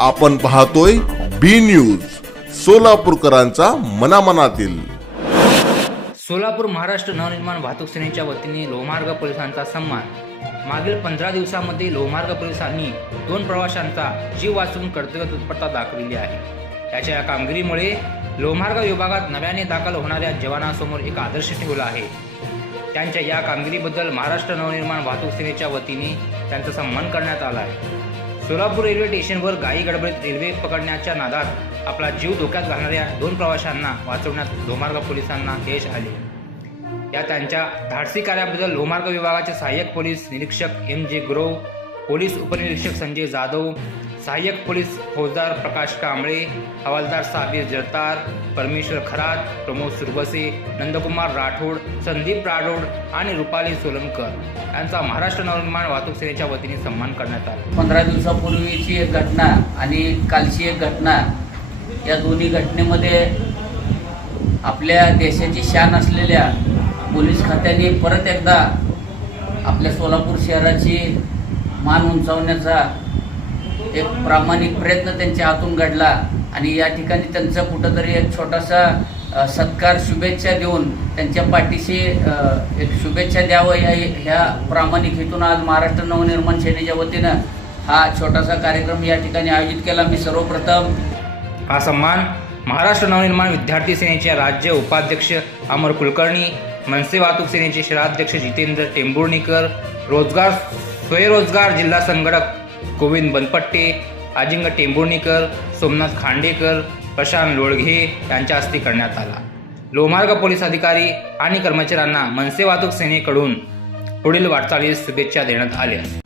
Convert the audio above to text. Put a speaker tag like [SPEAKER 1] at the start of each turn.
[SPEAKER 1] आपण पाहतोय B news सोलापूरकरांचा मनामनातील.
[SPEAKER 2] सोलापूर महाराष्ट्र नवनिर्माण वाहतूक सेनेच्या वतीने लोहमार्ग पोलिसांचा सन्मान. मागील पंधरा दिवसामध्ये लोहमार्ग पोलिसांनी दोन प्रवाशांचा जीव वाचवून कर्तव्य तत्परता दाखविली आहे. त्याच्या या कामगिरीमुळे लोहमार्ग विभागात नव्याने दाखल होणाऱ्या जवानांसमोर एक आदर्श ठेवला आहे. त्यांच्या या कामगिरीबद्दल महाराष्ट्र नवनिर्माण वाहतूक सेनेच्या वतीने त्यांचा सन्मान करण्यात आला आहे. सोलापूर रेल्वे स्टेशनवर गाई गडबडीत रेल्वे पकडण्याच्या नादात आपला जीव धोक्यात घालणाऱ्या दोन प्रवाशांना वाचवण्यात लोमार्ग पोलिसांना यश आले. या त्यांच्या धाडसी कार्याबद्दल लोमार्ग विभागाचे सहाय्यक पोलीस निरीक्षक एम जे गुरव पोलीस उपनिरीक्षक संजय जाधव सहाय्यक पोलीस फौजदार प्रकाश कांबळे हवालदार साबीर जरतार परमेश्वर खरात प्रमोद सुरबसे नंदकुमार राठोड संदीप राठोड आणि रुपाली सोलनकर यांचा महाराष्ट्र नवनिर्माण वाहतूक सेनेच्या वतीने सन्मान करण्यात आला.
[SPEAKER 3] पंधरा दिवसापूर्वीची एक घटना आणि कालची एक घटना या दोन्ही घटनेमध्ये आपल्या देशाची शान असलेल्या पोलीस खात्याने परत एकदा आपल्या सोलापूर शहराची मान उंचावण्याचा एक प्रामाणिक प्रयत्न त्यांच्या हातून घडला आणि या ठिकाणी त्यांचा कुठंतरी एक छोटासा सत्कार शुभेच्छा देऊन त्यांच्या पाठीशी एक शुभेच्छा द्यावं या ह्या प्रामाणिक हेतून आज महाराष्ट्र नवनिर्माण सेनेच्या वतीनं हा छोटासा कार्यक्रम या ठिकाणी आयोजित केला. मी सर्वप्रथम
[SPEAKER 2] हा सन्मान महाराष्ट्र नवनिर्माण विद्यार्थी सेनेचे राज्य उपाध्यक्ष अमर कुलकर्णी मनसे वाहतूक सेनेचे शहराध्यक्ष जितेंद्र टेंभुर्णीकर रोजगार स्वयंरोजगार जिल्हा संघटक गोविंद बनपट्टे अजिंग टेंभुर्णीकर सोमनाथ खांडेकर प्रशांत लोळघे यांच्या हस्ते करण्यात आला. लोहमार्ग पोलीस अधिकारी आणि कर्मचाऱ्यांना मनसे वाहतूक सेनेकडून पुढील वाटचालीस शुभेच्छा देण्यात आल्या.